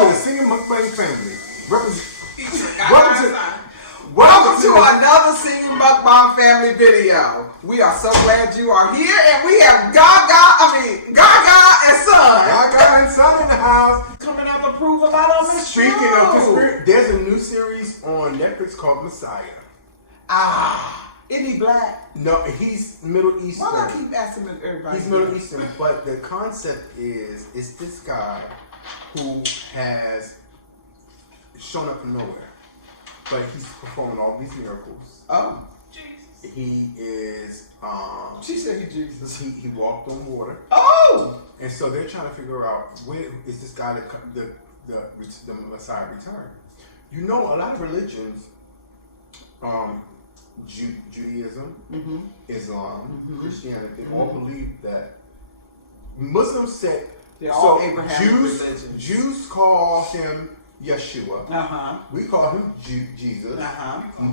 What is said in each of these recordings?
to the singing mukbang family. Welcome to another singing mukbang family video. We are so glad you are here, and we have Gaga and Son. Gaga and Son in the house. Coming out to prove about on this show. Speaking of conspiracy, there's a new series on Netflix called Messiah. Isn't he black? No, he's Middle Eastern. Why do I keep asking everybody? He's Middle Eastern, but the concept is this guy who has shown up from nowhere, but he's performing all these miracles. Oh, Jesus! He is. She said he Jesus. He walked on water. Oh! And so they're trying to figure out where is this guy the Messiah return. You know, a lot of religions, Judaism, Islam, Christianity, they all believe that Muslims say they're all Abrahamic religions. Jews call him Yeshua. We call him Jesus.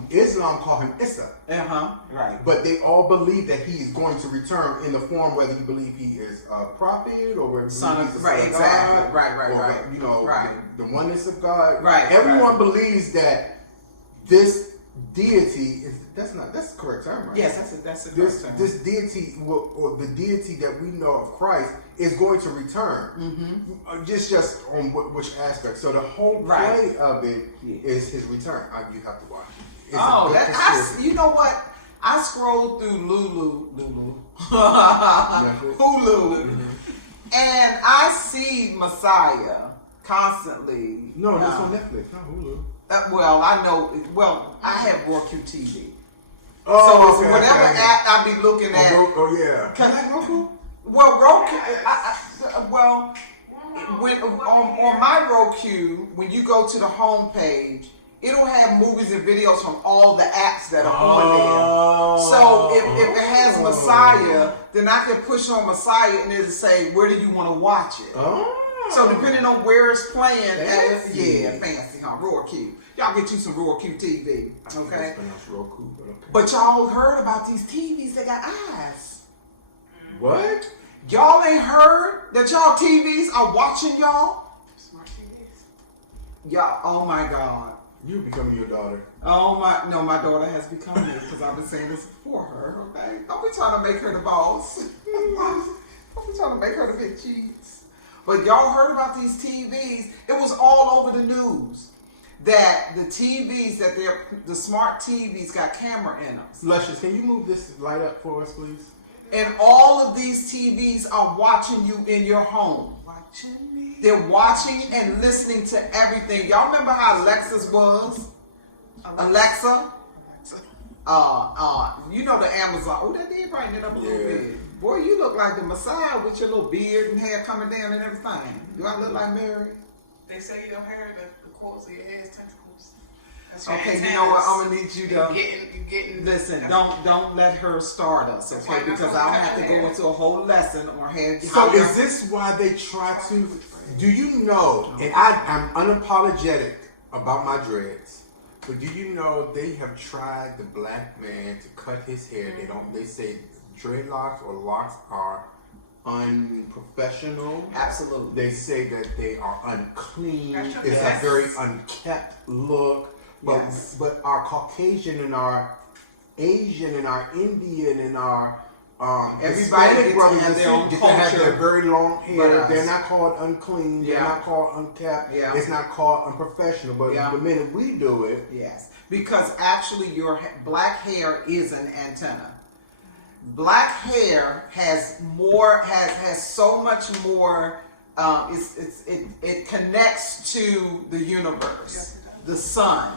Islam call him Isa. Right. But they all believe that he is going to return in the form, whether you believe he is a prophet or whether he's a son of God, right. You know, the oneness of God. Right. Everyone believes that this deity is that's the correct term, right? Yes, that's the correct term. This deity or the deity that we know of Christ is going to return. Just on which aspect. So the whole play of it is his return. You have to watch it. You know what? I scrolled through Hulu, and I see Messiah constantly. No, that's on Netflix, not Hulu. Well, I know. Well, I have Roku TV. Oh, so whatever app I be looking at. Yeah. Can I Roku? Well, Roku. When on my Roku, when you go to the home page, it'll have movies and videos from all the apps that are on there. So if it has Messiah, then I can push on Messiah and it'll say, where do you want to watch it? So depending on where it's playing, fancy, huh? Roku. Y'all get you some Roku TV, okay? But y'all heard about these TVs that got eyes. What? Y'all ain't heard that y'all TVs are watching y'all? Smart TVs. Y'all, oh my God. You becoming your daughter. No, my daughter has become me because I've been saying this before her, okay? Don't be trying to make her the boss. Don't be trying to make her the big cheese. But y'all heard about these TVs. It was all over the news that the TVs, the smart TVs got camera in them. Luscious, can you move this light up for us, please? And all of these TVs are watching you in your home. Watching me. They're watching and listening to everything. Y'all remember how Alexa's was? Alexa? You know the Amazon. Oh, that did brighten it up a little bit. Boy, you look like the Messiah with your little beard and hair coming down and everything. Do I look like Mary? They say your hair, the cords of your hair is tentacles. Okay, you know what? I'm gonna need you to getting. Listen. Don't let her start us, okay? Because I'll have to go into a whole lesson on hair. So is this why they try to? Do you know? And I'm unapologetic about my dreads. But do you know they have tried the black man to cut his hair? They say dreadlocks or locks are unprofessional. Absolutely. They say that they are unclean. It's a very unkept look. But our Caucasian and our Asian and our Indian and our everybody brothers and their own get to have their very long hair. They're not called unclean. They're not called unkept. It's not called unprofessional. But the minute we do it, because actually your black hair is an antenna. Black hair has more, has so much more. It connects to the universe, the sun,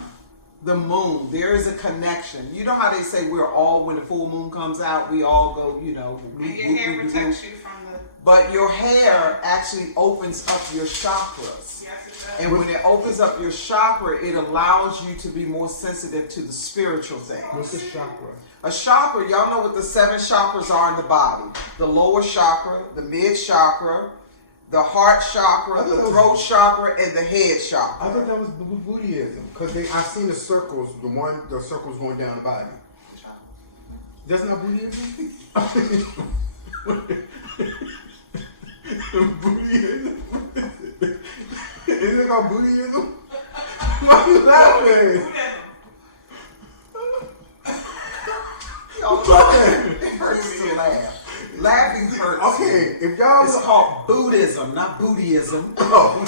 the moon. There is a connection. You know how they say we're all, when the full moon comes out, we all go, you know. And your hair protects you from the. But your hair actually opens up your chakras. Yes, it does. And when it opens up your chakra, it allows you to be more sensitive to the spiritual things. what's the chakra? A chakra, y'all know what the 7 chakras are in the body. The lower chakra, the mid chakra, the heart chakra, the throat chakra, and the head chakra. I thought that was Buddhism, because I've seen the circles, the circles going down the body. That's not Buddhism? Buddhism? Is it called Buddhism? Why are you laughing? It hurts to laugh. Laughing hurts. Okay, if y'all... It's called Buddhism, not Buddhism. Oh.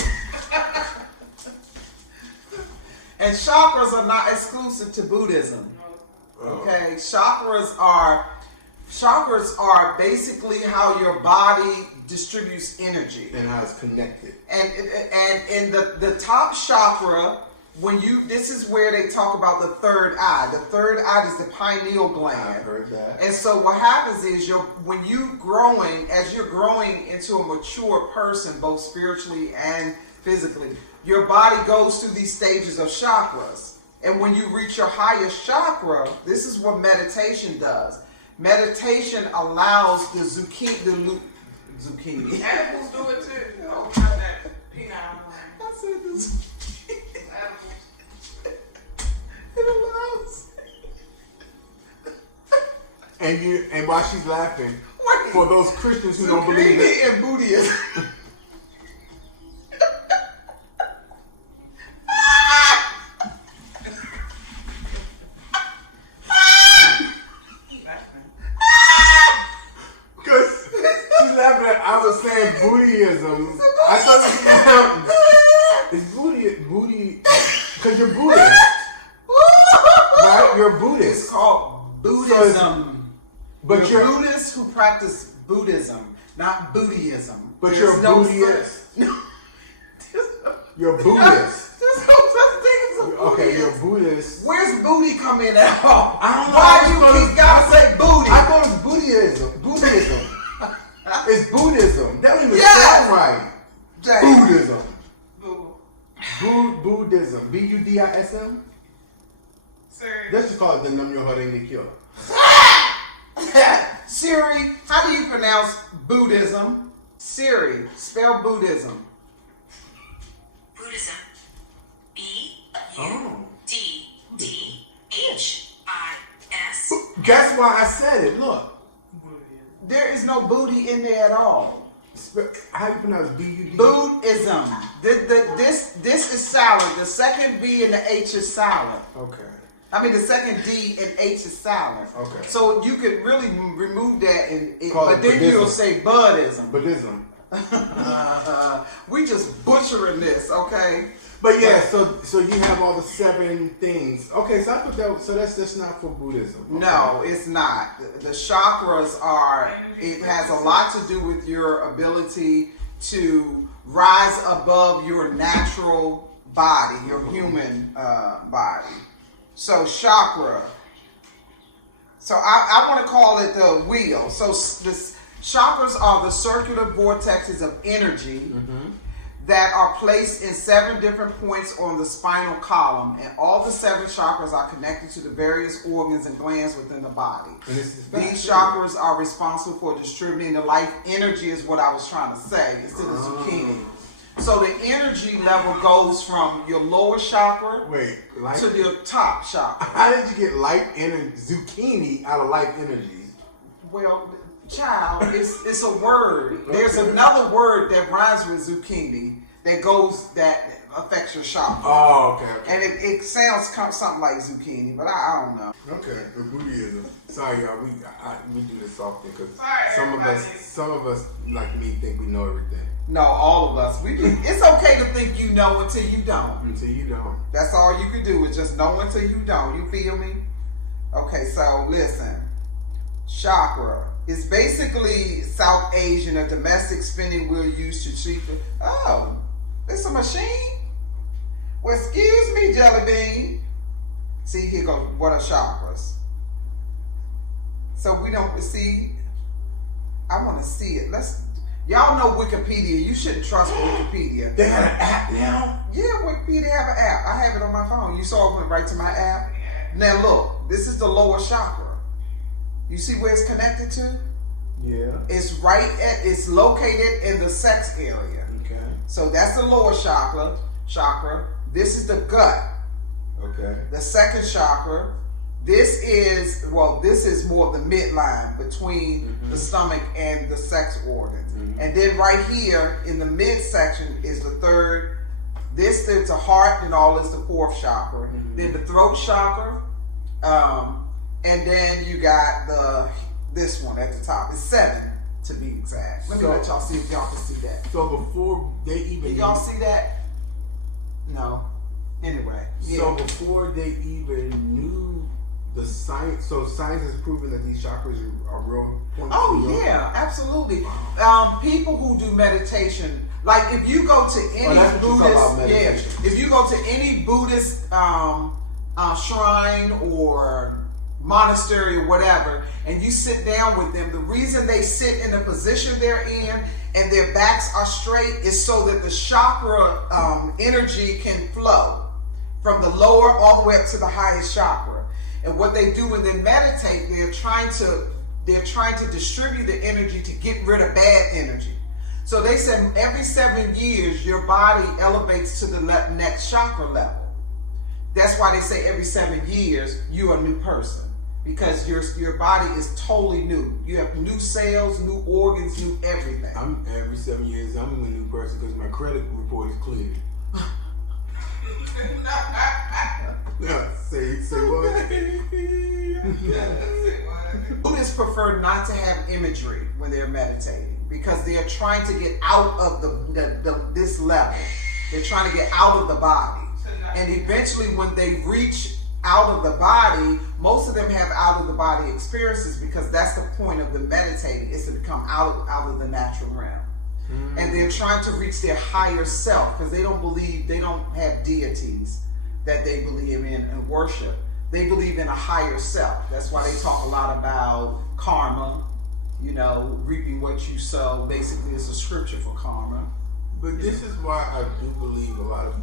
And chakras are not exclusive to Buddhism. Okay, chakras are basically how your body distributes energy And how it's connected. and in the top chakra, this is where they talk about the third eye. The third eye is the pineal gland. I've heard that. And so what happens is as you're growing into a mature person, both spiritually and physically, your body goes through these stages of chakras. And when you reach your highest chakra, this is what meditation does. Meditation allows the zucchini. Animals do it too. Oh, not that peanut. I said this. Animals. It allows. And while she's laughing, Wait. for those Christians who don't believe it, Zucchini and Buddhism. because she's laughing at, I was saying Buddhism. I thought it's Buddhi, because you're Buddhist, right? You're Buddhist. It's called Buddhism. But you're Buddhists who practice Buddhism, not Buddhism. But There's you're no Buddhist. such- You're Buddhist. There's no such thing as a Okay, you're Buddhist. Buddhist. Where's booty coming out? I don't know. Why you keep gotta say booty? I thought it was Buddhism. Buddhism. It's Buddhism. That don't even Yes. sound right. James. Buddhism. Boo. Buddhism. Budism. Sir. Let's just call it the Num Your Heart Ain't Cure. Siri, how do you pronounce Buddhism? Siri, spell Buddhism. Buddhism. Oh. B-U-D-D-H-I-S. That's why I said it. Look. There is no booty in there at all. How you pronounce B-U-D? Buddhism. This is silent. The second B and the H is silent. Okay. I mean, the second D and H is silent. Okay. So you could really remove that, Call but it then Buddhism. you'll say Buddhism. Buddhism. We just butchering this, okay? But yeah, so you have all the 7 things. Okay, so I put that. So that's just not for Buddhism. Okay. No, it's not. The chakras are. It has a lot to do with your ability to rise above your natural body, your human body. So chakra. So I want to call it the wheel. So the chakras are the circular vortexes of energy that are placed in 7 different points on the spinal column, and all the 7 chakras are connected to the various organs and glands within the body. And this is These chakras are responsible for distributing the life energy, is what I was trying to say, instead of zucchini. So the energy level goes from your lower chakra Wait, life. to your top chakra. How did you get life energy, zucchini out of life energy? Well, child, it's a word. There's Okay. another word that rhymes with zucchini that affects your chakra. Oh, okay. And it sounds something like zucchini, but I don't know. Okay, the Buddhism. Sorry, y'all. We do this often because Sorry, some of us like me think we know everything No, all of us. It's okay to think you know until you don't. until you don't. That's all you can do is just know until you don't. You feel me? Okay, so listen. Chakra. It's basically South Asian, a domestic spinning wheel used to treat the... Oh, it's a machine? Well, excuse me, Jelly Bean. See, here goes, what are chakras? So we don't see... I want to see it. Y'all know Wikipedia. You shouldn't trust Wikipedia. They got an app now? Yeah, Wikipedia have an app. I have it on my phone. You saw it went right to my app. Now look, this is the lower chakra. You see where it's connected to? Yeah. It's located in the sex area. Okay. So that's the lower chakra. This is the gut. Okay. The second chakra. This is more of the midline between the stomach and the sex organs. And then right here in the midsection is the third This is the heart, and all is the fourth chakra. Then the throat chakra, and then you got this one at the top. It's 7 to be exact. Let me let y'all see if y'all can see that. So before they even... Can y'all see that? No. Anyway. So before they even knew the science, so science has proven that these chakras are real points. Oh yeah, absolutely. People who do meditation, like if you go to any Buddhist, if you go to any Buddhist shrine or monastery or whatever, and you sit down with them, the reason they sit in the position they're in and their backs are straight is so that the chakra energy can flow from the lower all the way up to the highest chakra. And what they do when they meditate, they're trying to distribute the energy to get rid of bad energy. So they said every 7 years your body elevates to the next chakra level. That's why they say every 7 years you're a new person, because your body is totally new. You have new cells, new organs, new everything. Every 7 years I'm a new person because my credit report is clear. Say what? Buddhists prefer not to have imagery when they're meditating because they're trying to get out of this level. They're trying to get out of the body. And eventually when they reach out of the body, most of them have out of the body experiences because that's the point of the meditating, is to become out of the natural realm. And they're trying to reach their higher self because they don't have deities that they believe in and worship. They believe in a higher self. That's why they talk a lot about karma, reaping what you sow. Basically, it's a scripture for karma. But this is why I do believe a lot of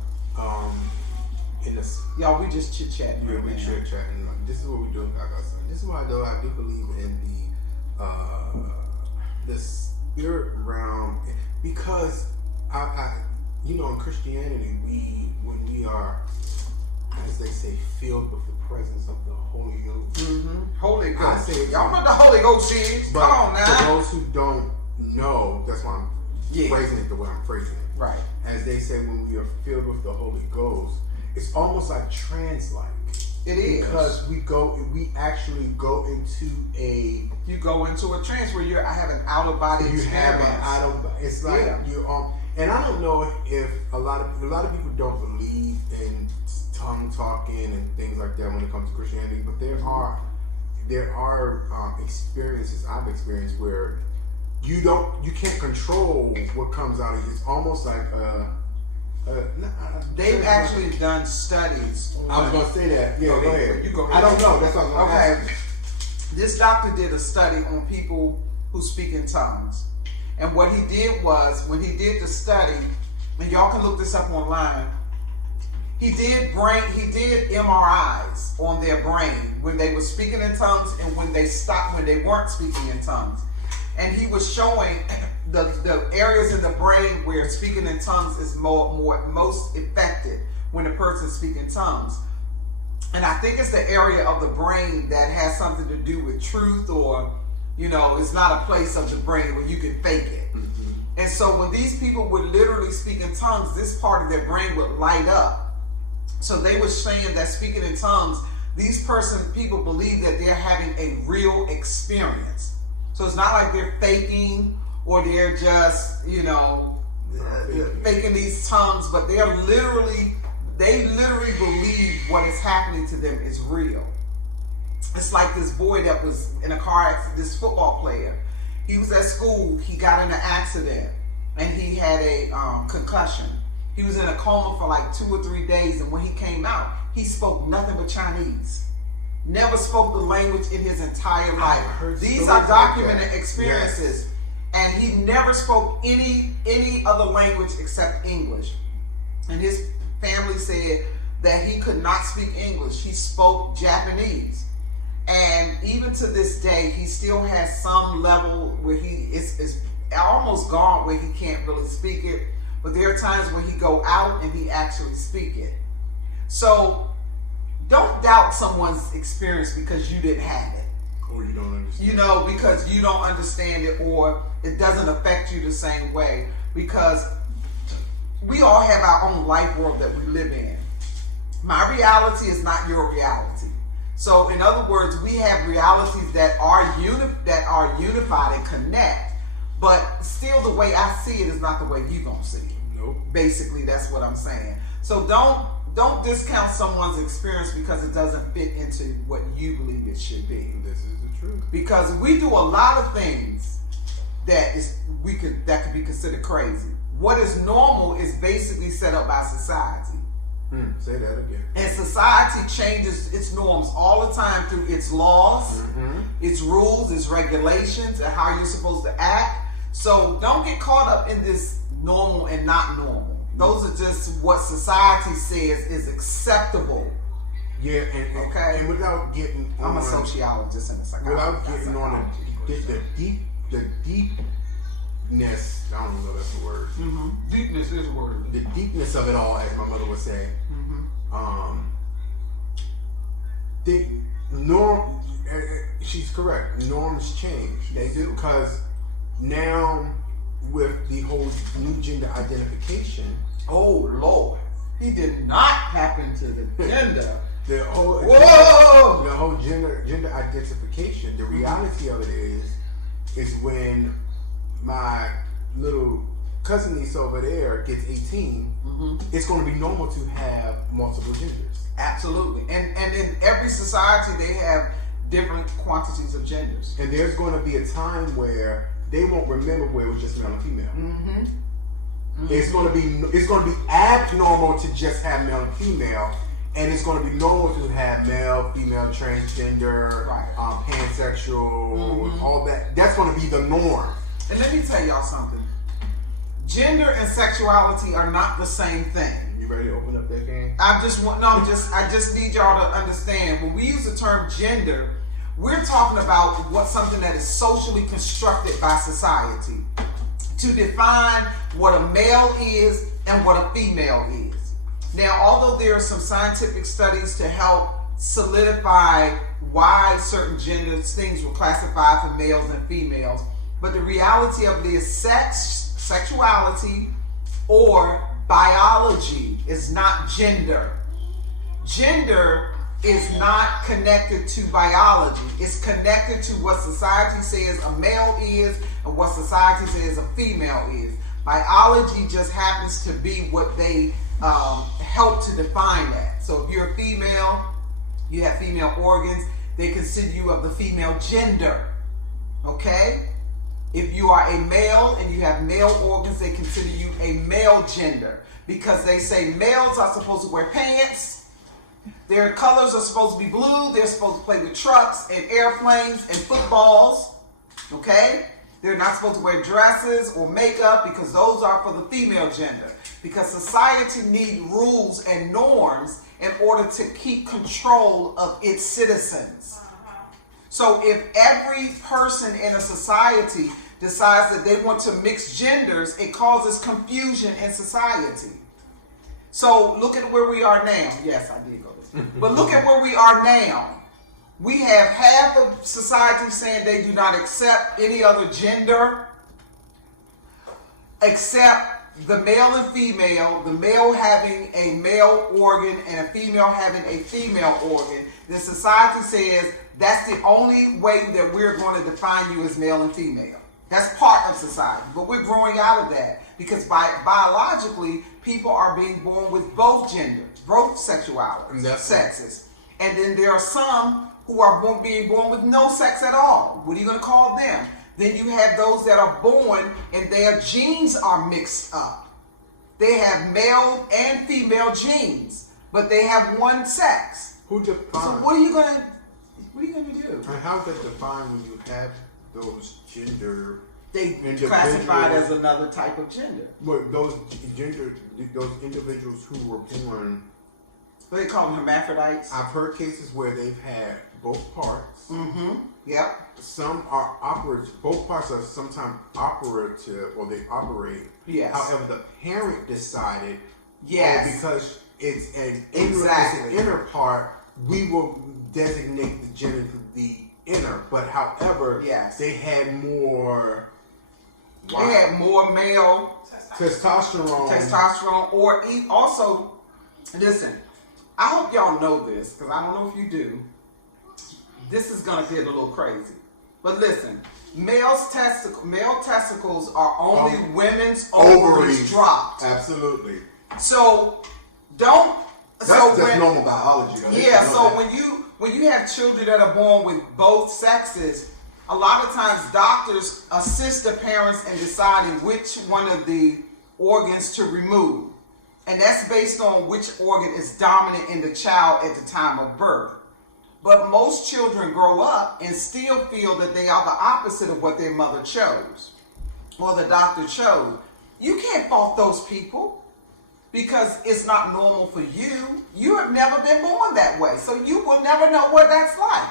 in this. Y'all, we just chit chatting. Yeah, we chit chatting. This is what we do in Gaga. This is why though I do believe in the spirit realm, because I in Christianity when we are, as they say, filled with the presence of the Holy Ghost. Holy Ghost. I say, y'all know what the Holy Ghost is. But come on now. For those who don't know, that's why I'm phrasing it the way I'm phrasing it. Right. As they say, when we are filled with the Holy Ghost, it's almost like trance-like. It is. Because we actually go into a... You go into a trance where I have an out-of-body experience. You have an out-of-body... It's like you're on... And I don't know if a lot of people don't believe in tongue talking and things like that when it comes to Christianity, but there are experiences I've experienced where you can't control what comes out of you. It's almost like they've actually done studies. I was gonna say that. Yeah, go ahead. You go ahead. I don't know. That's what I was gonna ask. This doctor did a study on people who speak in tongues. And what he did was, when he did the study, and y'all can look this up online, he did MRIs on their brain when they were speaking in tongues and when they weren't speaking in tongues. And he was showing the areas in the brain where speaking in tongues is most effective when a person's speaking tongues. And I think it's the area of the brain that has something to do with truth, or it's not a place of the brain where you can fake it. And so when these people would literally speak in tongues, this part of their brain would light up. So they were saying that speaking in tongues, people believe that they're having a real experience. So it's not like they're faking or they're just, faking these tongues, but they literally believe what is happening to them is real. It's like this boy that was in a car accident, this football player. He was at school, he got in an accident, and he had a concussion. He was in a coma for like 2 or 3 days, and when he came out, he spoke nothing but Chinese. Never spoke the language in his entire life. These are documented experiences. Yes. And he never spoke any other language except English. And his family said that he could not speak English. He spoke Japanese. And even to this day, he still has some level where it's almost gone where he can't really speak it. But there are times when he go out and he actually speak it. So don't doubt someone's experience because you didn't have it. Or you don't understand. Because you don't understand it, or it doesn't affect you the same way. Because we all have our own life world that we live in. My reality is not your reality. So in other words, we have realities that are unified and connect, but still the way I see it is not the way you're gonna see it. Nope. Basically, that's what I'm saying. So don't discount someone's experience because it doesn't fit into what you believe it should be. This is the truth. Because we do a lot of things that could be considered crazy. What is normal is basically set up by society. Say that again. And society changes its norms all the time through its laws, its rules, its regulations, and how you're supposed to act. So don't get caught up in this normal and not normal. Those are just what society says is acceptable. Yeah, and without getting on, I'm a sociologist and a psychologist. Without getting on the deepness, I don't know if that's the word. Deepness is a word. The deepness of it all, as my mother would say. The norm, she's correct. Norms change. They do, because now with the whole new gender identification. Oh Lord, he did not tap into the gender. The whole gender identification. The reality of it is when my little cousin niece over there gets 18, it's going to be normal to have multiple genders. Absolutely, and in every society they have different quantities of genders. And there's going to be a time where they won't remember where it was just male and female. It's going to be abnormal to just have male and female, and it's going to be normal to have male, female, transgender, pansexual, all that. That's going to be the norm. And let me tell y'all something. Gender and sexuality are not the same thing. You ready to open up that can? I just need y'all to understand. When we use the term gender, we're talking about something that is socially constructed by society to define what a male is and what a female is. Now, although there are some scientific studies to help solidify why certain gender things were classified for males and females, but the reality of it is sexuality or biology is not gender. Gender is not connected to biology. It's connected to what society says a male is and what society says a female is. Biology just happens to be what they help to define that. So if you're a female, you have female organs, they consider you of the female gender. Okay? If you are a male and you have male organs, they consider you a male gender because they say males are supposed to wear pants. Their colors are supposed to be blue. They're supposed to play with trucks and airplanes and footballs. Okay? They're not supposed to wear dresses or makeup because those are for the female gender. Because society needs rules and norms in order to keep control of its citizens. So if every person in a society decides that they want to mix genders, it causes confusion in society. So look at where we are now. Yes, I did go there. But look at where we are now. We have half of society saying they do not accept any other gender except the male and female, the male having a male organ and a female having a female organ. The society says that's the only way that we're going to define you as male and female. That's part of society. But we're growing out of that because biologically, people are being born with both genders, both sexualities, sexes. And then there are some who are being born with no sex at all. What are you going to call them? Then you have those that are born and their genes are mixed up. They have male and female genes, but they have one sex. Who defines? So what are you going to do? And how is that defined when you have those gender? They classified as another type of gender. But those individuals who were born, What they call them, hermaphrodites? I've heard cases where they've had both parts. Yep. Some are operative. Both parts are sometimes operative, or they operate. Yes. However, the parent decided, yes, because it's an inner part, we will designate the gender to the inner. But however, yes, they had more. They had more male Testosterone. or also, listen, I hope y'all know this, because I don't know if you do. This is going to get a little crazy. But listen, male testicles are only women's ovaries dropped. Absolutely. So don't. That's normal biology. Yeah. So when you have children that are born with both sexes, a lot of times doctors assist the parents in deciding which one of the organs to remove, and that's based on which organ is dominant in the child at the time of birth. But most children grow up and still feel that they are the opposite of what their mother chose or the doctor chose. You can't fault those people because it's not normal for you. You have never been born that way, so you will never know what that's like.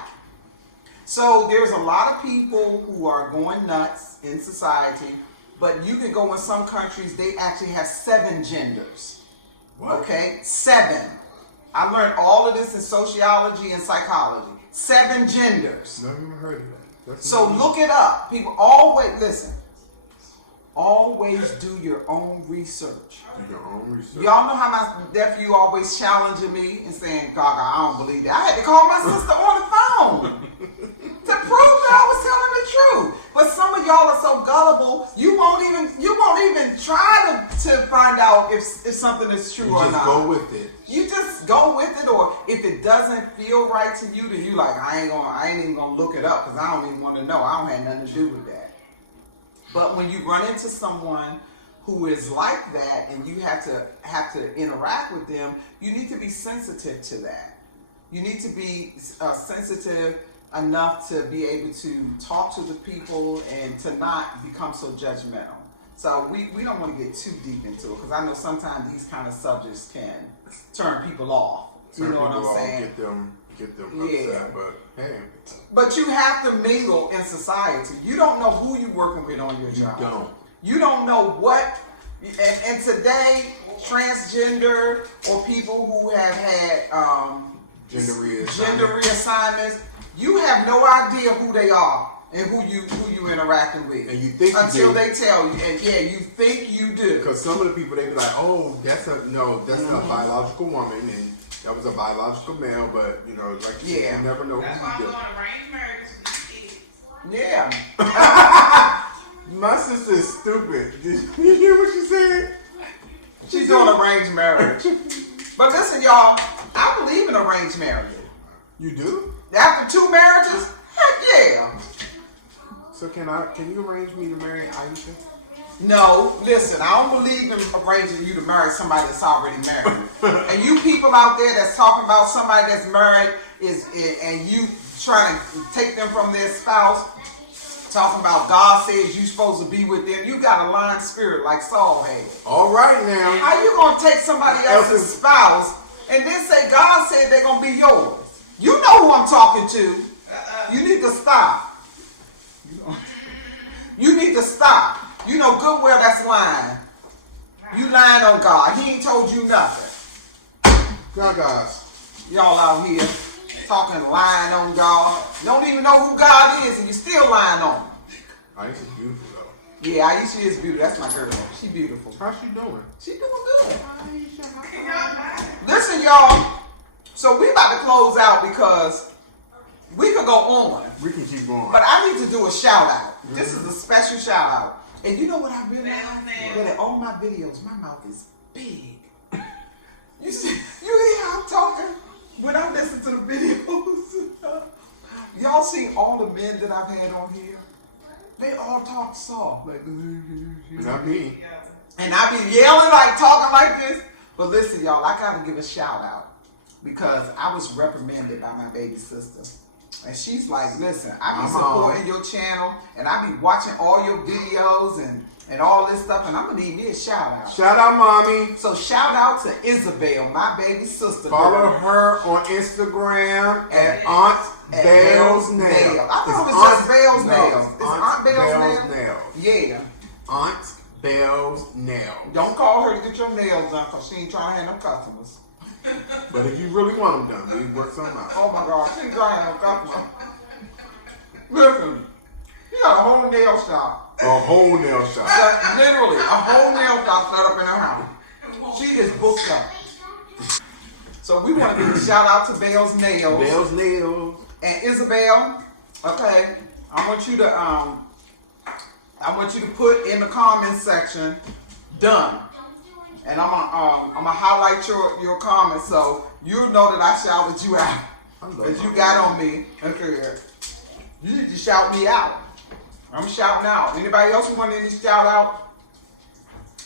So there's a lot of people who are going nuts in society, but you can go in some countries, they actually have 7 genders. What? Okay, 7. I learned all of this in sociology and psychology. 7 genders. Never even heard of that. So look it up. People always, listen, always do your own research. Do your own research. Y'all know how my nephew always challenging me and saying, Gaga, I don't believe that. I had to call my sister on the phone to prove that I was telling the truth. But some of y'all are so gullible, you won't even try to find out if something is true or not. Just go with it. You just go with it, or if it doesn't feel right to you, then you like, I ain't even gonna look it up because I don't even want to know. I don't have nothing to do with that. But when you run into someone who is like that and you have to interact with them, you need to be sensitive to that. You need to be sensitive enough to be able to talk to the people and to not become so judgmental. So we don't want to get too deep into it because I know sometimes these kind of subjects can turn people off. You know what I'm saying? Get them upset, but hey. But you have to mingle in society. You don't know who you're working with on your job. You don't. You don't know what. And today, transgender or people who have had Gender reassignments, you have no idea who they are and who you interacting with. And you think until you do. they tell you, and yeah, you think you do. Because some of the people, they be like, oh, that's a biological woman, and that was a biological male, but like you never know That's who why I'm you going do. arranged marriage with these kids. Yeah. My sister is stupid. Did you hear what she said? She's doing arranged marriage. But listen, y'all, I believe in arranged marriage. You do? After 2 marriages, heck yeah. So can you arrange me to marry Aisha? No, listen, I don't believe in arranging you to marry somebody that's already married. And you people out there that's talking about somebody that's married and you trying to take them from their spouse, talking about God says you supposed to be with them, you got a lying spirit like Saul had. All right now. How you gonna take somebody else's spouse and then say God said they're gonna be yours? You know who I'm talking to. You need to stop. You need to stop. You know good well that's lying. You lying on God. He ain't told you nothing. Gaga. Y'all out here talking lying on God. Don't even know who God is and you still lying on him. Aisha's beautiful though. Yeah, Aisha is beautiful. That's my girl. She beautiful. How's she doing? She doing good. Listen, y'all. So we about to close out because we could go on. We can keep going. But I need to do a shout out. This is a special shout out. And you know what I realized? That in all my videos, my mouth is big. You hear how I'm talking when I listen to the videos? Y'all seen all the men that I've had on here? They all talk soft. Like, Not me. and I be yelling like talking like this. But listen, y'all, I gotta give a shout out because I was reprimanded by my baby sister. And she's like, listen, I be supporting your channel and I be watching all your videos and all this stuff, and I'm gonna need me a shout out. Shout out, mommy. So shout out to Isabel, my baby sister. Follow her on Instagram at Aunt Belle's Nails. I thought it was just Belle's Nails. It's Aunt Belle's Belle's Nails. Yeah. Aunt Belle's Nails. Don't call her to get your nails done because she ain't trying to have no customers. But if you really want them done, we work something out. Oh my God, she ain't trying to have no customers. Listen, you got a whole nail shop. A whole nail shop. Literally, a whole nail shop set up in her house. She is booked up. So we want to give a shout out to Belle's Nails. Belle's Nails. And Isabel, okay, I want you to put in the comment section, done. And I'm gonna highlight your comments so you'll know that I shouted you out. That you got on me. Okay. You need to shout me out. I'm shouting out. Anybody else who want any shout out?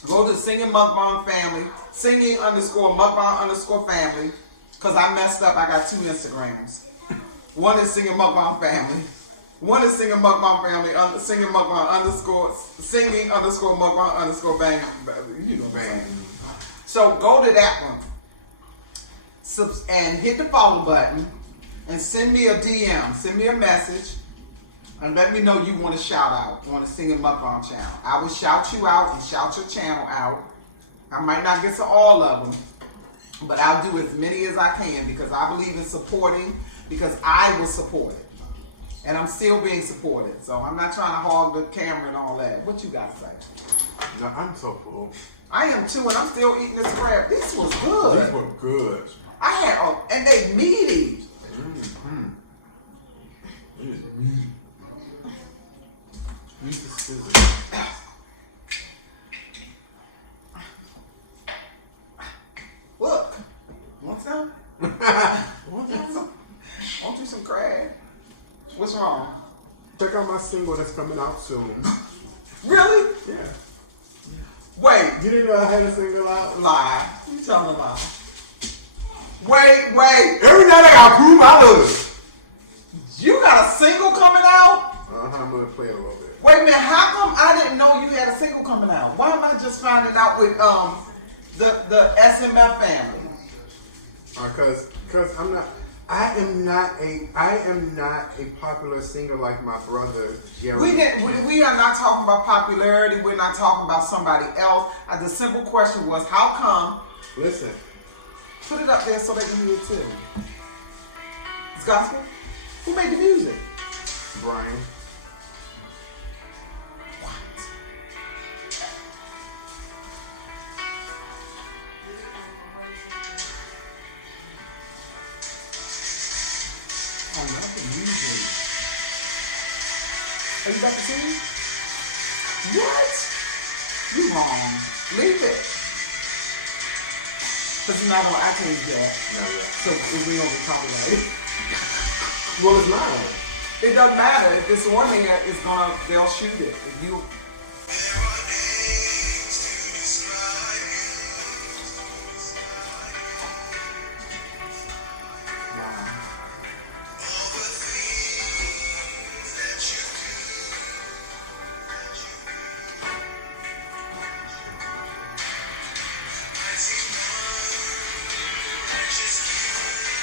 Go to Singing Mukbang Family, Singing_Mukbang_family. Cause I messed up. I got 2 Instagrams. One is Singing Mukbang Family. One is Singing Mukbang Family. Singing Mukbang _Mukbang_bang. You know bang. So go to that one. And hit the follow button. And send me a DM. Send me a message. And let me know you want to shout out on the Singing Mukbang channel. I will shout you out and shout your channel out. I might not get to all of them. But I'll do as many as I can because I believe in supporting because I was supported. And I'm still being supported. So I'm not trying to hog the camera and all that. What you got to say? No, I'm so full. I am too, and I'm still eating this crab. This was good. These were good. I had, and they meaty. Mm-hmm. It is meaty. Use the scissors. Look. Want some? Want you some crab? What's wrong? Check out my single that's coming out soon. Really? Yeah. Wait. You didn't know I had a single out? Lie. You telling a lie. Wait. Every night I gotta prove my love. You got a single coming out? I'm gonna play a little bit. Wait a minute, how come I didn't know you had a single coming out? Why am I just finding out with the SMF family? Cause I am not a popular singer like my brother Jerry. We are not talking about popularity. We're not talking about somebody else. The simple question was, how come? Listen. Put it up there so they can hear it too. It's gospel. Who made the music? Brian. I love the music. Are you about to sing? What? You wrong. Leave it. Because it's not on iTunes yet. No, yeah. So we don't get copyrighted. Well, it's not. It doesn't matter. If it's on there, they'll shoot it. If you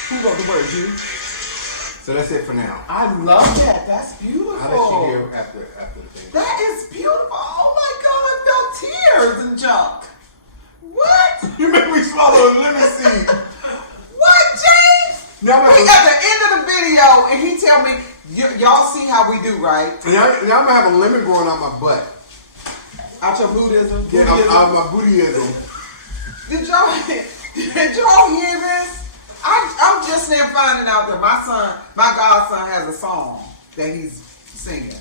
Who wrote the words? You? So that's it for now. I love that. That's beautiful. I'll let you hear after the thing. That is beautiful. Oh my God, I felt tears and junk. What? You make me swallow a lemon seed. What, James? Now We at the end of the video, and he tell me, y'all see how we do, right? now I'm gonna have a lemon growing out my butt. Out your Buddhism? Yeah, out my Buddhism. Did y'all hear this? I'm just now finding out that my godson has a song that he's singing.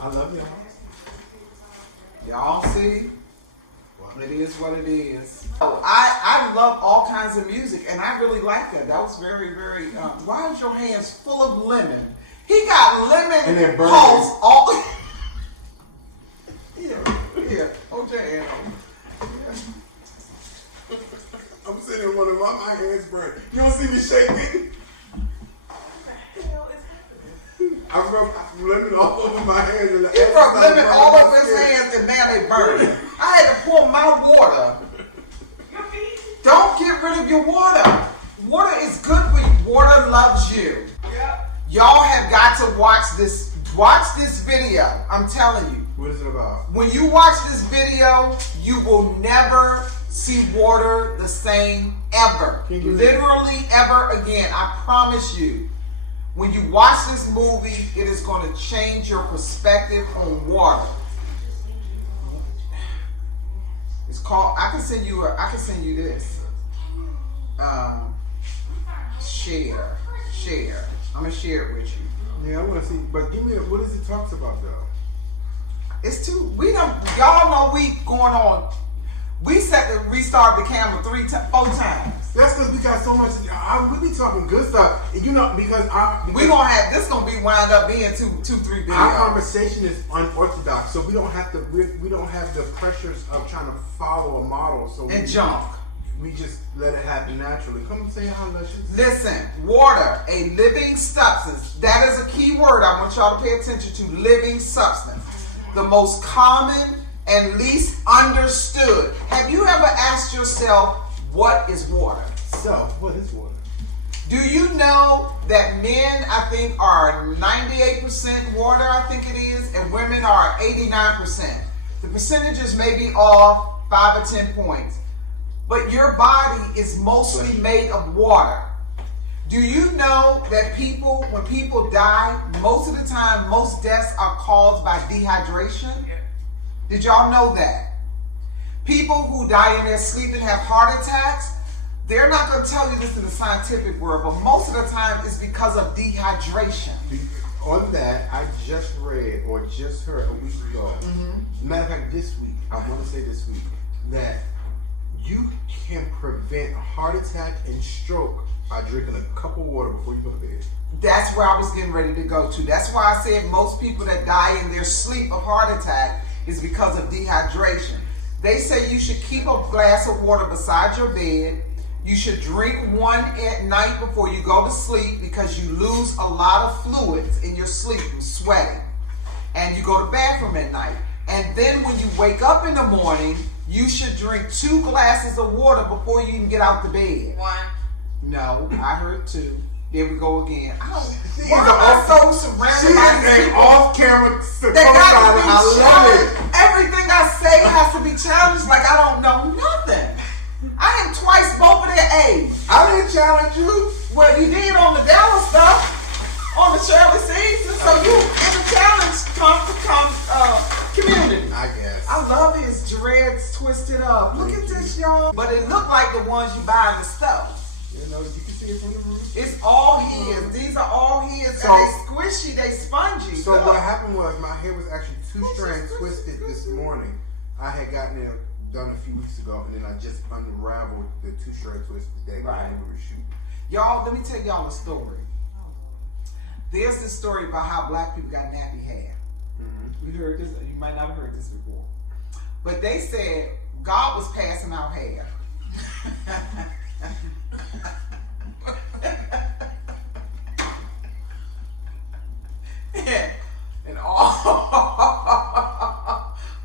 I love y'all. Y'all see? It is what it is. Oh, I love all kinds of music, and I really like that. That was very, very. Why is your hands full of lemon? He got lemon And they're burning. pulse all. Yeah. Hold your hand on. I'm sitting in one of my hands burning. You don't see me shaking? I rubbed lemon all over my hands. And He rubbed lemon all over his hands, and now they burn. I had to pour my water. Don't get rid of your water. Water is good for you. Water loves you. Yep. Y'all have got to watch this. Watch this video. I'm telling you. What is it about? When you watch this video, you will never see water the same ever. Can you- Literally ever again. I promise you. When you watch this movie, it is going to change your perspective on water. It's called. I can send you this. Share. I'm gonna share it with you. Yeah, I want to see. But give me what does it talks about though? It's too. We don't. Y'all know we going on. We set to restart the camera 4 times. That's because we got so much. We be talking good stuff, because We gonna have this. Gonna be wound up being 3 videos. Our conversation is unorthodox, so we don't have to. We don't have the pressures of trying to follow a model. So junk. We just let it happen naturally. Come and say hi, Luscious. Listen, water, a living substance. That is a key word I want y'all to pay attention to. Living substance. The most common and least understood. Have you ever asked yourself, what is water? So, what is water? Do you know that men, I think, are 98% water, I think it is, and women are 89%. The percentages may be off 5 or 10 points. But your body is mostly made of water. Do you know that when people die, most of the time, most deaths are caused by dehydration? Did y'all know that? People who die in their sleep and have heart attacks, they're not going to tell you this in the scientific world, but most of the time it's because of dehydration. On that, I just read or just heard a week ago. Matter of fact, this week, I want to say this week, that you can prevent a heart attack and stroke by drinking a cup of water before you go to bed. That's where I was getting ready to go to. That's why I said most people that die in their sleep of heart attack is because of dehydration. They say you should keep a glass of water beside your bed. You should drink one at night before you go to sleep because you lose a lot of fluids in your sleep from sweating. And you go to the bathroom at night. And then when you wake up in the morning, you should drink 2 glasses of water before you even get out the bed. 1. No, I heard 2. There we go again. Why She am I so surrounded by is people? off-camera. They got to be I love it. challenged. Everything I say has to be challenged like I don't know nothing. I am twice both of their age. I didn't challenge you. Well, you did on the Dallas stuff, on the Shirley season, so you in the challenge community. I guess. I love his dreads twisted up. Look at this, y'all. But it looked like the ones you buy in the store. You know, you can see it from the roof. It's all his. These are all his. So- And they squishy, they spongy. So what happened was my hair was actually 2 strands twisted this morning. I had gotten it done a few weeks ago, and then I just unraveled the 2 strand twist today when we were shooting. Y'all, let me tell y'all a story. There's this story about how black people got nappy hair. You heard this? You might not have heard this before. But they said God was passing out hair. and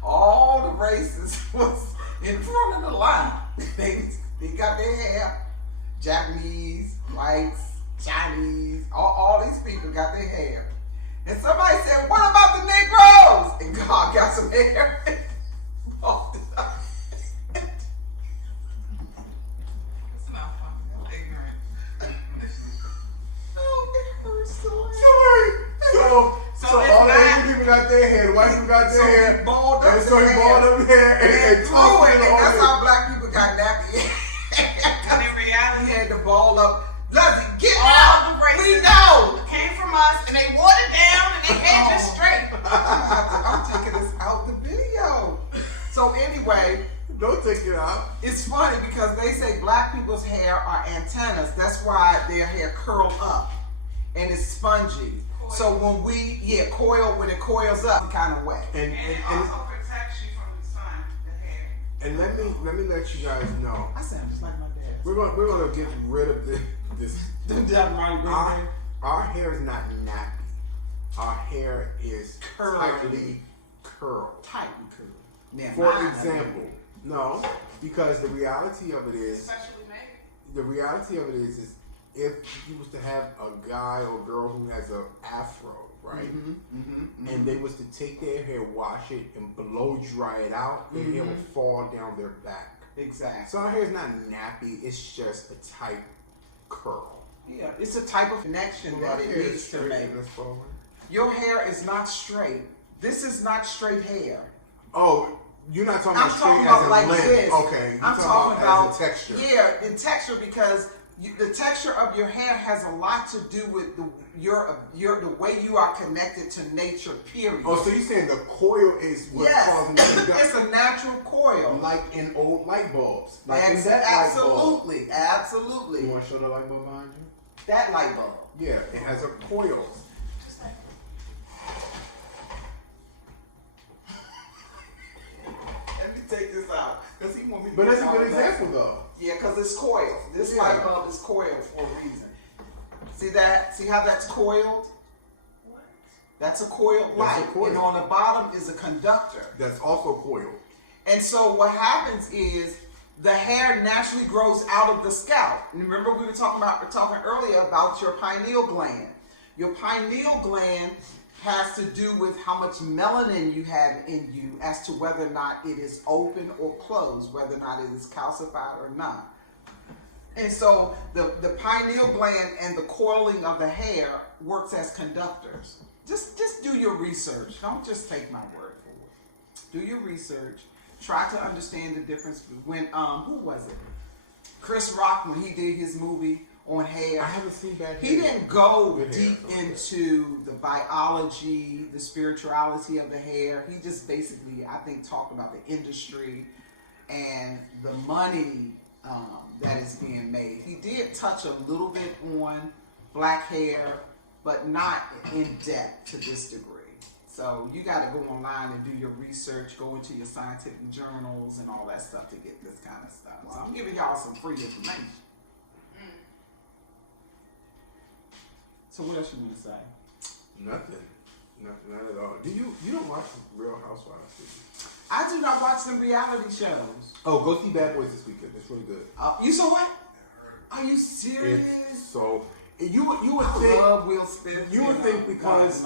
all the races was in front of the line. They got their hair. Japanese, whites, Chinese, all these people got their hair. And somebody said, what about the Negroes? And God got some hair. It's not fucking ignorant. Oh, it hurts so So it's all the not- Asian people got their hair, the white people got their hair, he balled up and so he his balled hair. up his hair and And tossed it and on that's it. how black people got nappy hair. And in He reality, had the ball up. Lizzie, get all out. the races We know. came from us, and they wore it down, and they had just straight. I'm taking this out the video. So anyway, Don't take it out. it's funny because they say black people's hair are antennas. That's why their hair curl up and it's spongy. So when when it coils up kind of way. And And it also protects you from the sun, the hair. and let me let you guys know. I sound just like my dad. We're gonna get rid of this. Our hair is not nappy. Our hair is Curly. tightly curled. Tightly curly. Now, For mine- example, no, because the reality of it is, Specially made. if you was to have a guy or girl who has a afro, right, and they was to take their hair, wash it, and blow dry it out, their hair would fall down their back. Exactly. So our hair is not nappy; it's just a tight curl. Yeah, it's a type of connection Well, that my it hair is needs to straight make. and it's forward. Your hair is not straight. This is not straight hair. Oh, you're not talking I'm about talking straight about as in like length. this. Okay, you're I'm talking about as a texture. Yeah, the texture, because the texture of your hair has a lot to do with the way you are connected to nature. Period. Oh, so you're saying the coil is what's causing the It's a natural coil. like in old light bulbs, like in that light bulb. Absolutely. You want to show the light bulb behind you? That light bulb. Yeah, it has a coil. Just like Let me take this out, because he want me to. But that's a get good all that. example, though. Yeah, because it's coiled. This Yeah. light bulb is coiled for a reason. See that? See how that's coiled? what? That's a coiled That's light. a coil. And on the bottom is a conductor. That's also coil. And so what happens is the hair naturally grows out of the scalp. And remember we were talking earlier about your pineal gland. Your pineal gland has to do with how much melanin you have in you as to whether or not it is open or closed, whether or not it is calcified or not. And so the pineal gland and the coiling of the hair works as conductors. Just do your research. Don't just take my word for it. Do your research. Try to understand the difference when who was it? Chris Rock, when he did his movie on hair. I haven't seen bad hair. He didn't go Good hair, deep so good. into the biology, the spirituality of the hair. He just basically, I think, talked about the industry and the money that is being made. He did touch a little bit on black hair, but not in depth to this degree. So you got to go online and do your research, go into your scientific journals and all that stuff to get this kind of stuff. So I'm giving y'all some free information. So what else you want to say? Nothing. Not at all. You don't watch Real Housewives, do you? I do not watch some reality shows. Oh, go see Bad Boys this weekend. It's really good. You saw what? Are you serious? So you would I think love Will Smith. you would think because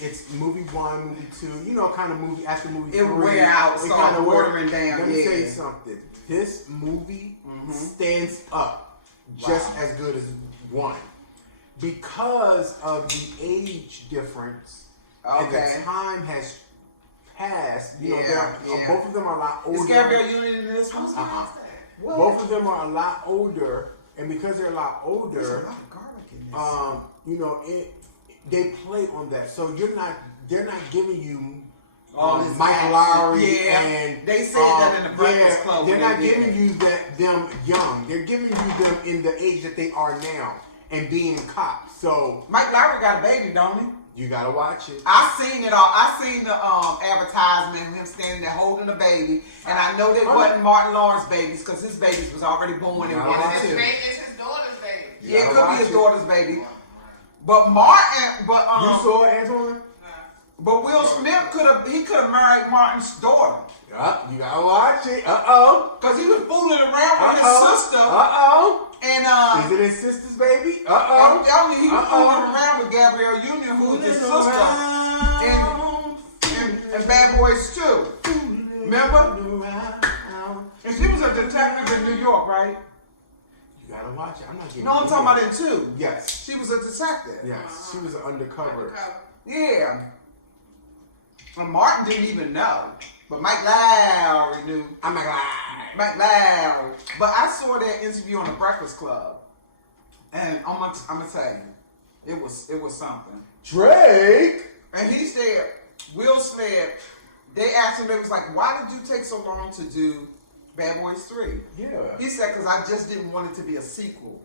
it's movie 1, movie 2, kind of movie after movie 3. It wear out, it so kinda watering down. Let me tell you Yeah. something. This movie Mhm. stands up just Wow. as good as 1 because of the age difference and Okay. the time has passed. Yeah. Both of them are a lot older. Is Gabrielle Union in this one? What? Both of them are a lot older, and because they're a lot There's a older, lot of garlic in this. they play on that. So they're not giving you All this Mike action. Lowry Yeah. and They said that in the Breakfast Club They're when not they did giving you them young. They're giving you them in the age that they are now and being cops. So Mike Lowry got a baby, don't he? you gotta watch it. I seen it all. I seen the advertisement of him standing there holding the baby, and I know that wasn't Martin Lawrence babies because his babies was already born in Yeah, 1 I and watch 2. His baby is his daughter's baby. You Yeah, it gotta could be watch his it. daughter's baby. But Martin, You saw it, Antoine? but Will Smith could have married Martin's daughter Yeah, you gotta watch it. because he was fooling around with his sister, and Is it his sister's baby? I'm telling you, he was fooling around with Gabrielle Union, who was his sister, and Bad Boys 2. Remember? And she was a detective in New York, right? You gotta watch it. I'm not getting. No, I'm talking about in 2. Yes. She was a detective. Yes. She was an undercover. Yeah. And Martin didn't even know. But Mike Lowry knew. I'm like, Mike Lowry. But I saw that interview on the Breakfast Club. And I'm gonna tell you, it was something. Drake. And he said, Will Smith, they asked him, they was like, why did you take so long to do Bad Boys 3? Yeah. He said, because I just didn't want it to be a sequel.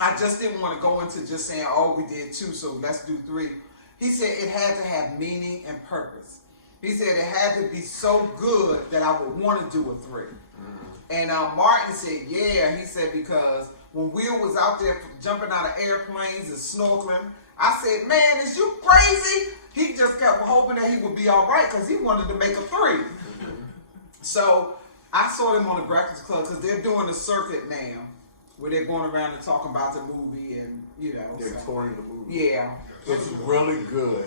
I just didn't want to go into just saying, oh, we did 2, so let's do 3. He said it had to have meaning and purpose. He said it had to be so good that I would want to do a 3. And Martin said, yeah. He said, because when Will was out there jumping out of airplanes and snorkeling, I said, man, is you crazy? He just kept hoping that he would be all right because he wanted to make a 3. So I saw them on the Breakfast Club because they're doing a circuit now where they're going around and talking about the movie and, They're so, touring the movie. yeah, It's really good.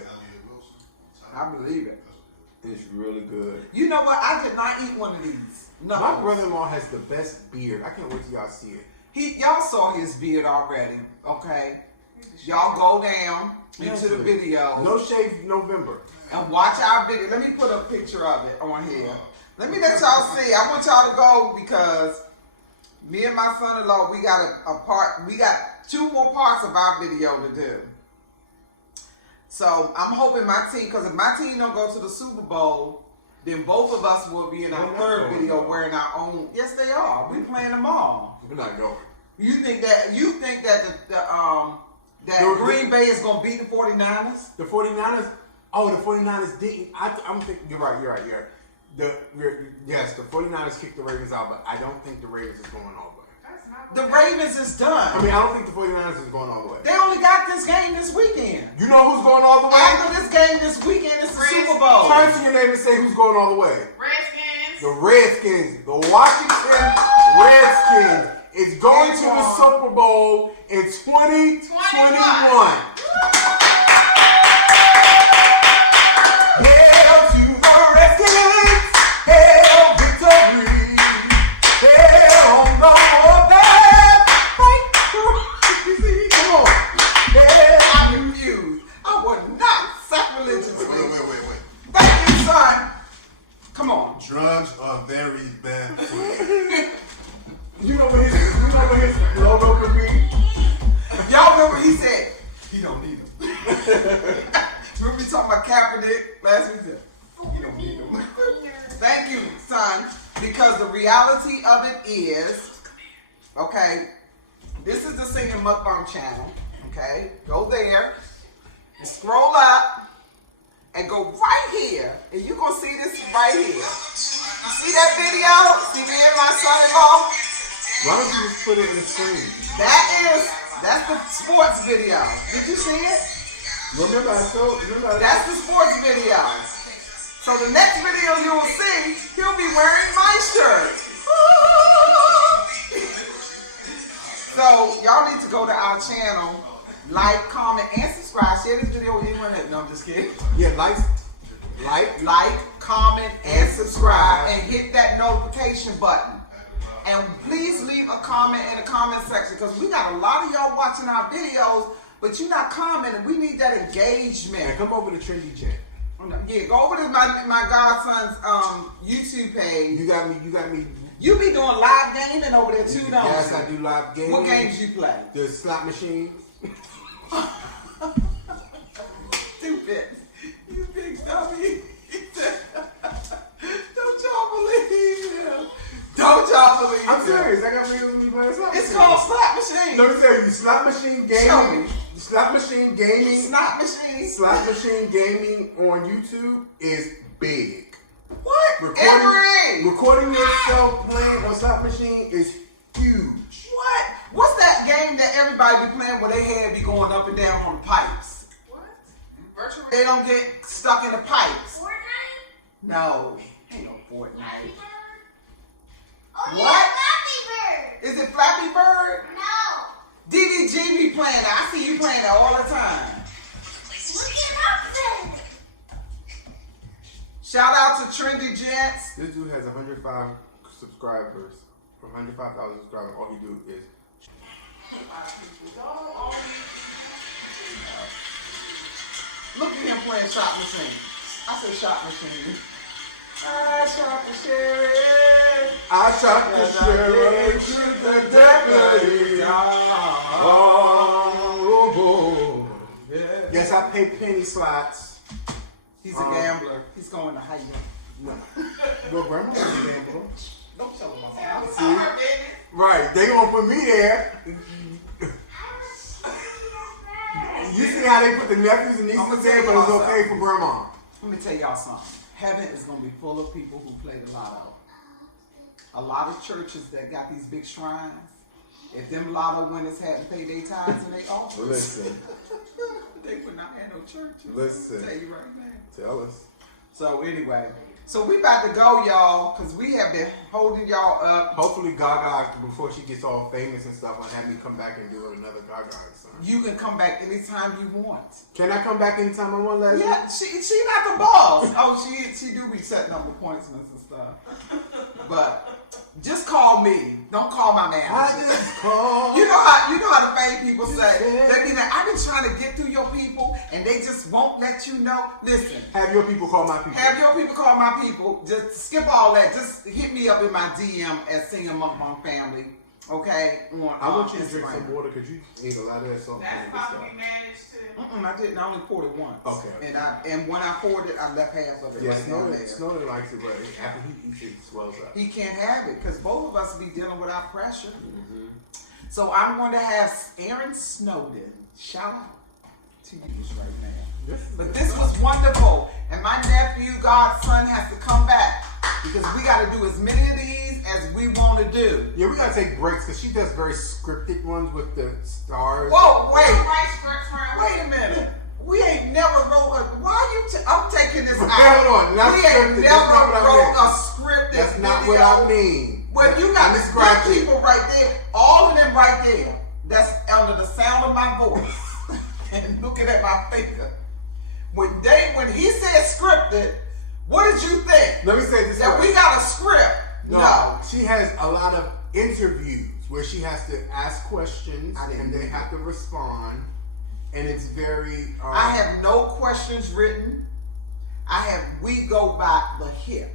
I believe it. It's really good. You know what? I did not eat one of these. No. My brother-in-law has the best beard. I can't wait till y'all see it. Y'all saw his beard already, okay? Y'all go down into the video. No shave November. And watch our video. Let me put a picture of it on here. Let me let y'all see. I want y'all to go because me and my son-in-law, we got a part. We got 2 more parts of our video to do. So I'm hoping my team, because if my team don't go to the Super Bowl, then both of us will be in our third video wearing our own. Yes, they are. We playing them all. We're not going. You think that that Green Bay is gonna beat the 49ers? The 49ers. Oh, the 49ers didn't. I'm thinking. You're right. Yes, the 49ers kicked the Ravens out, but I don't think the Ravens is going all the way. The Ravens is done. I mean, I don't think the 49ers is going all the way. They only got this game this weekend. You know who's going all the way? After this game this weekend, it's the Super Bowl. Turn to your neighbor and say who's going all the way. Redskins. The Redskins. The Washington Redskins is going to the Super Bowl in 2021. Hail to the Redskins. Hail victory. Hail on the warpath. Fight the Redskins. Come on. I'm confused. I was not sacrilegious. Wait. Thank you, son. Come on. Drugs are very bad for you. You know what his logo could be? Y'all remember he said he don't need them. Remember we talking about Kaepernick last week? He don't need them. Thank you, son. Because the reality of it is, okay, this is the Singing Mukbang channel. Okay, go there and scroll up and go right here, and you're gonna see this right here. You see that video? See me and my son-in-law? Why don't you just put it in the screen? That's the sports video. Did you see it? Remember That's the sports video. So the next video you will see, he'll be wearing my shirt. So y'all need to go to our channel, like, comment, and subscribe. Share this video with anyone that. No, I'm just kidding. Yeah, like, comment, and subscribe, and hit that notification button. And please leave a comment in the comment section because we got a lot of y'all watching our videos, but you're not commenting. We need that engagement. and come over to Trendy Chat. Yeah, go over to my godson's YouTube page. You got me. You be doing live gaming over there too, don't you? Yes, I do live gaming. What games you play? The slot machine. Stupid. You big dummy. Don't y'all believe him. Don't y'all believe him. I'm serious. I got videos of me playing slot machine. It's called slot machine. Let me tell you, slot machine gaming. Show me. Slot machine gaming. Slot machine. Slot machine gaming on YouTube is big. What? Recording yourself playing on slot machine is huge. What? What's that game that everybody be playing where they head be going up and down on the pipes? What? Virtual. They don't get stuck in the pipes. Fortnite? No. Ain't no Fortnite. Flappy Bird? Oh, What? yeah, Flappy Bird. Is it Flappy Bird? No. DDG be playing that. I see you playing that all the time. Look it up then. Shout out to Trendy Gents. This dude has 105 subscribers. 105,000 subscribers. All he do is. Look at him playing shot machine. I said shot machine. I shot the sheriff. I shot the sheriff to the deputy. Oh, yes, I pay penny slots. He's a gambler. He's going to hide. Well, grandma's a gambler. Don't tell him about See? Right, they gonna put me there. You see how they put the nephews and nieces there, but it's okay for grandma. Let me tell y'all something. Heaven is going to be full of people who play the lotto. A lot of churches that got these big shrines, if them lotto winners had to pay their tithes and their offerings, Listen, they would not have no churches. Listen. I'll tell you right now. tell us. So anyway, so we about to go, y'all, because we have been holding y'all up. Hopefully Gaga, before she gets all famous and stuff, will have me come back and do another Gaga son. You can come back anytime you want. Can I come back anytime I want, Leslie? Yeah, she not the boss. Oh, she do be setting up appointments and stuff. But Just call me. Don't call my manager. I just call. You know how the fame people say. They be like, I've been trying to get through your people and they just won't let you know. Listen. Have your people call my people. Have your people call my people. Just skip all that. Just hit me up in my DM at Singing Mukbang Family. Okay? I want you to drink Instagram. some water because you ate a lot of that salt. That's supposed to be managed too. I didn't. I only poured it once. Okay. And when I poured it, I left half of it Yeah, right down there. Snowden likes it, but after he eats it, it swells up. He can't have it because both of us be dealing with our pressure. Mm-hmm. So I'm going to have Aaron Snowden. Shout out to you right now. But this was wonderful. And my nephew, godson, has to come back because we got to do as many of these as we want to do. Yeah, we gotta take breaks because she does very scripted ones with the stars. Whoa, wait. Right scripts for Wait a minute. We ain't never wrote a. Why you? I'm taking this out. Hold on, not We ain't scripted. That's not never what I wrote meant. a scripted That's not video. what I mean. Well, you got the script people right there. All of them right there. That's under the sound of my voice and looking at my finger. When he said scripted, what did you think? Let me say this. That we got a script? No. She has a lot of interviews where she has to ask questions and they have to respond, and it's very. I have no questions written. We go by the hip.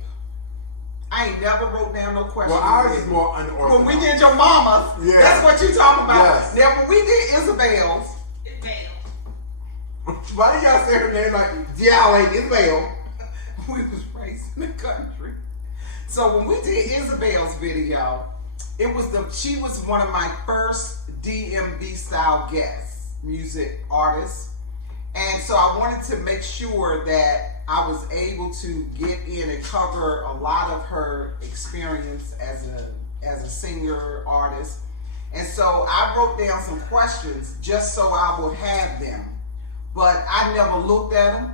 I ain't never wrote down no questions. Well, ours is more unorthodox. When we did your mama's, Yeah. that's what you talking about. Yes. Now when we did Isabel's, it failed. Why do y'all say her name like Diallo Isabel? we was raised in the country. So when we did Isabel's video, she was one of my first DMV style guests, music artists. And so I wanted to make sure that I was able to get in and cover a lot of her experience as a singer, artist. And so I wrote down some questions just so I would have them. But I never looked at them.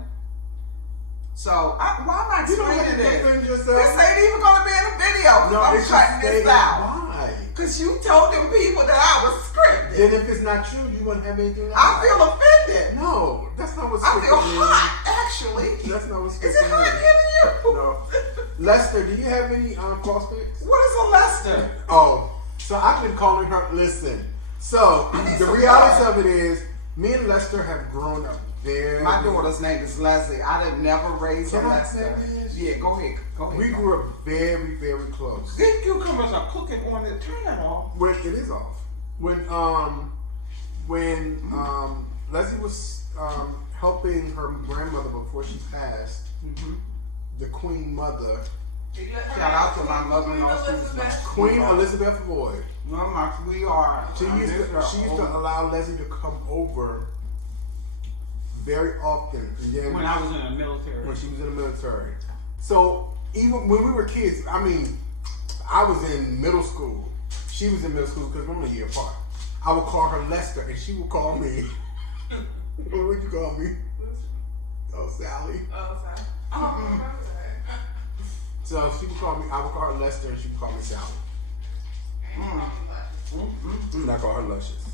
So why am I You don't explaining have to this? defend This yourself. ain't even gonna be in the video. No, I'm it's cutting just this stated. out. Why? Because you told them people that I was scripted. Then if it's not true, you wouldn't have anything. I feel offended. No, that's not what I scripted feel means. hot, actually. That's not what scripted Is it hot means. hitting you? No. Lester, do you have any false pics? What is a Lester? Oh, so I've been calling her. Listen, so need the some reality love. of it is, me and Lester have grown up very. My daughter's name is Leslie. I did never raise a Can I Lester. say this? Yeah, go ahead. We grew up very, very close. These cucumbers are cooking on the turn off. When it is off. When Leslie was helping her grandmother before she passed, the Queen Mother, Shout out to my mother-in-law. Queen Elizabeth Lloyd. Well, my sweetheart. She used to allow Leslie to come over very often. And then When I was in the military. when she was in the military. So even when we were kids, I mean, I was in middle school. She was in middle school because we're only a year apart. I would call her Lester, and she would call me. What would you call me? Oh, Sally. Oh, sorry. I don't remember that. So she would call me. I would call her Lester, and she would call me Sally. And I call her Luscious.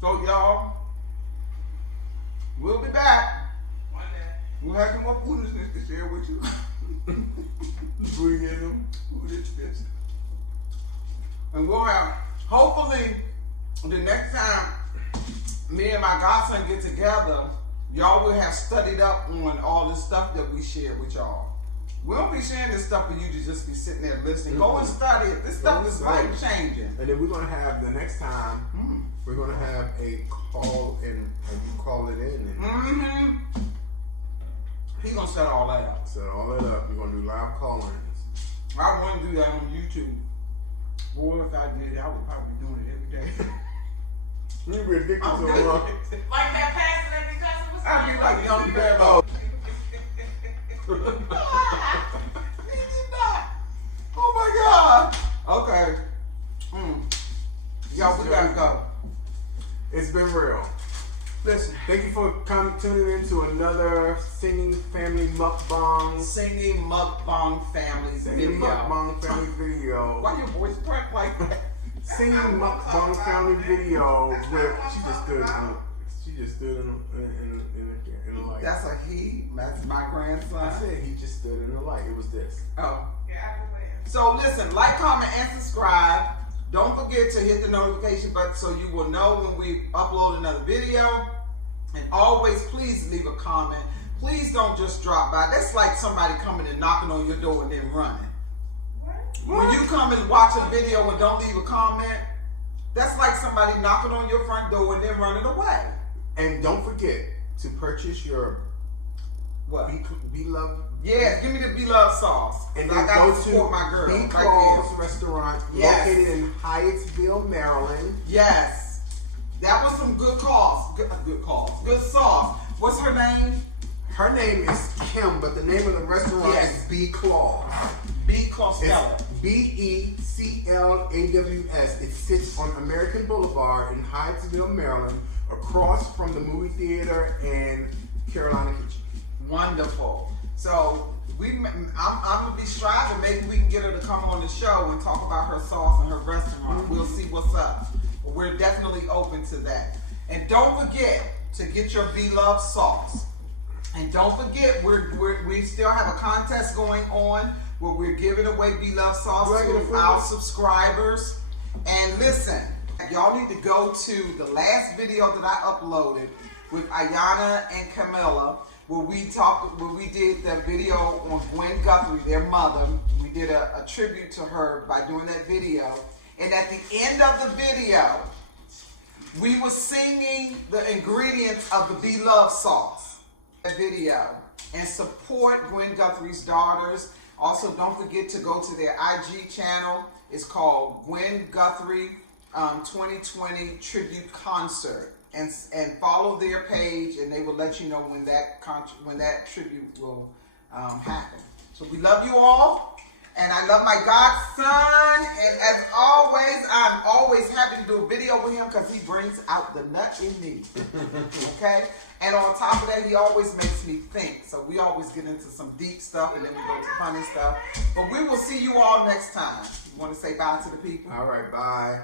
So y'all, we'll be back. One day. We'll have some more foolishness to share with you. Bring in them. Foolishness. And we'll have, hopefully, the next time me and my godson get together, y'all will have studied up on all this stuff that we share with y'all. We don't be sharing this stuff for you to just be sitting there listening. Go and study it. This stuff is life changing. And then we're gonna have the next time. We're gonna have a call in, and you call it in, and He's gonna set all that up. set all that up. We're gonna do live call-ins. I wouldn't do that on YouTube. Boy, if I did, I would probably be doing it every day. You'd be addicted I'm to good. it. Like that pastor that be cussing was I'd be like young Barry. Oh, Oh my God. Okay. Y'all, we gotta go. it's been real. Listen. Thank you for tuning in to another Singing Family Mukbang. Singing Mukbang Family Singing video. Mukbang Family video. Why your voice crack like that? Singing Mukbang Family video with, she just stood She just stood in the light. That's a he. That's my grandson. I said he just stood in the light. It was this. Oh. Yeah, Apple Land. So listen, like, comment, and subscribe. Don't forget to hit the notification button so you will know when we upload another video. And always, please leave a comment. Please don't just drop by. That's like somebody coming and knocking on your door and then running. When you come and watch a video and don't leave a comment, that's like somebody knocking on your front door and then running away. And don't forget to purchase your What? Be Love. Yeah, give me the Be Love sauce. And I then got go to support my girl. B Right Claws there. Restaurant, Yes. located in Hyattsville, Maryland. Yes. That was some good calls. Good calls. Good sauce. What's her name? Her name is Kim, but the name of the restaurant Yes. is B Claws. B. Costello. It's BECLAWS. It sits on American Boulevard in Hyattsville, Maryland, across from the movie theater and Carolina Kitchen. Wonderful. So I'm gonna be striving. Maybe we can get her to come on the show and talk about her sauce and her restaurant. We'll see what's up. But we're definitely open to that. And don't forget to get your Be Love sauce. And don't forget, we still have a contest going on where we're giving away Be Love sauce Do I get a to free our one? subscribers. And listen, y'all need to go to the last video that I uploaded with Ayana and Camilla, where we did the video on Gwen Guthrie, their mother. We did a tribute to her by doing that video. And at the end of the video, we were singing the ingredients of the Be Love sauce. That video. And support Gwen Guthrie's daughters. Also, don't forget to go to their IG channel. It's called Gwen Guthrie 2020 Tribute Concert. And follow their page, and they will let you know when that tribute will happen. So we love you all, and I love my godson. And as always, I'm always happy to do a video with him because he brings out the nut in me. Okay? And on top of that, he always makes me think. So we always get into some deep stuff, and then we go to funny stuff. But we will see you all next time. You want to say bye to the people? All right, bye.